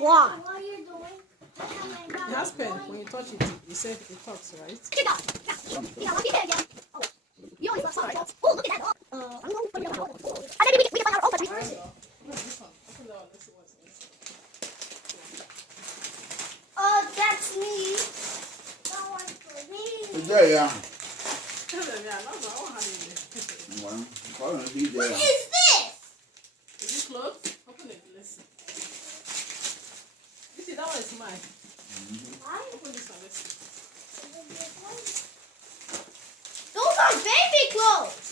Why? What are you doing? It has pen. When you touch it, it says it talks, right? You always love sorry. Oh, look at that. I'm going to put it on. I think we can find our own country. Open this one. Open that one. Let's see what's in it. Oh, that's me. That one's for me. Yeah, yeah. Tell them, yeah, no, I won't have it in there. Well, probably be What there. is this? Is it closed? Open it. Let's see. You see, that one is mine. Open this one. Let's see. Those are baby clothes.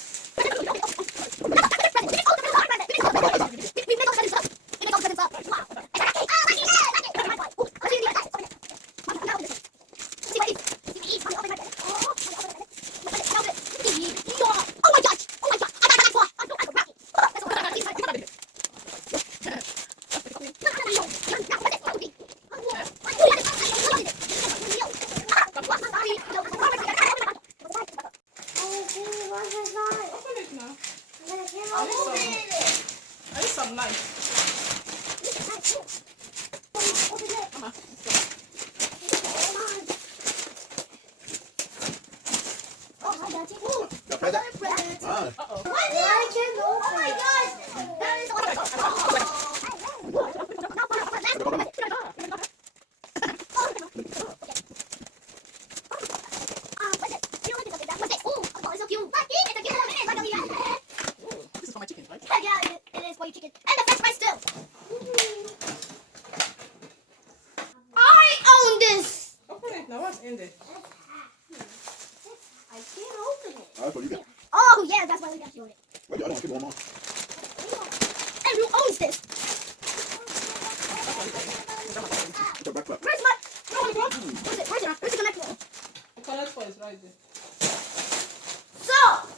Open it now. I need some knife. Come on. Yeah, play that. Ah. Uh-oh. Oh my gosh! That is This is for my chicken, right? yeah, it is for your chicken. And the french fries still. I own this. Open it now. What's in there? I can't open it. That's what you got. Oh yeah, that's why we got you on it. Wait, I don't want to keep one more. And who owns this? It's a back flap. Where's my? Where's it? Where's the connector? The connect for is right there. So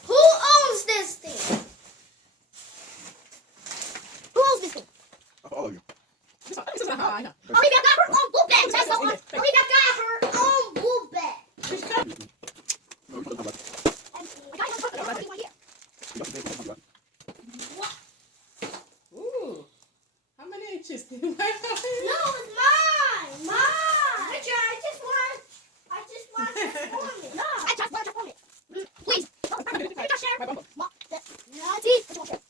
who owns this thing? Who owns this thing? All of you. This is not how I know. Olivia got her own blue bag. That's the one. Olivia got her own blue bag. Which kind? No, you don't have that. And I got her right here. You got to take one. What? Ooh. How many inches? No, it's mine. Mine. Richard, I just want to perform it. No, I just want to perform it. Please. Can you just share? My bumper. See? What you want to share?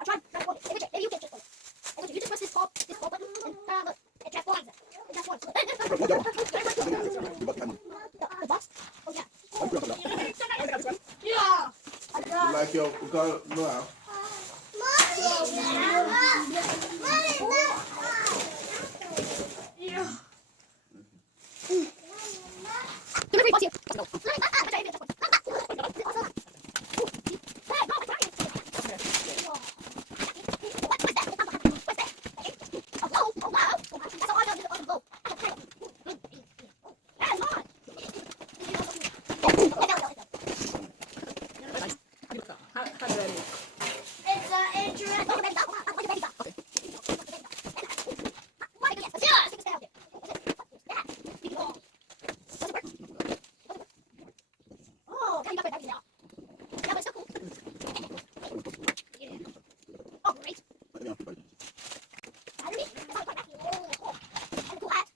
I tried to perform it. Hey, Richard, maybe you can just perform it. Hey, Richard, you just press this call button, and look, it transforms it. It transforms. You got that one. The box? Oh, yeah. I'm going to put that. Yeah. You like your, you got it, no. How do I look? It's interesting. Oh, can you got it now? Yeah, but it's still cool. Oh, great. Battery? It's all quite happy. Oh, and a cool hat.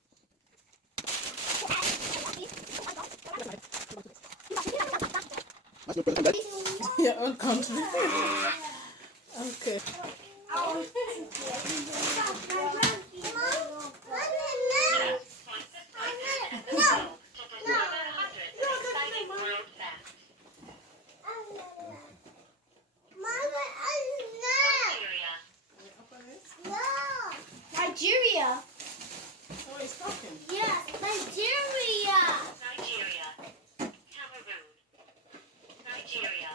Cool hat. Your own country. Okay. Nigeria. Oh, it's talking. Yes, Nigeria. Nigeria, Cameroon, Nigeria,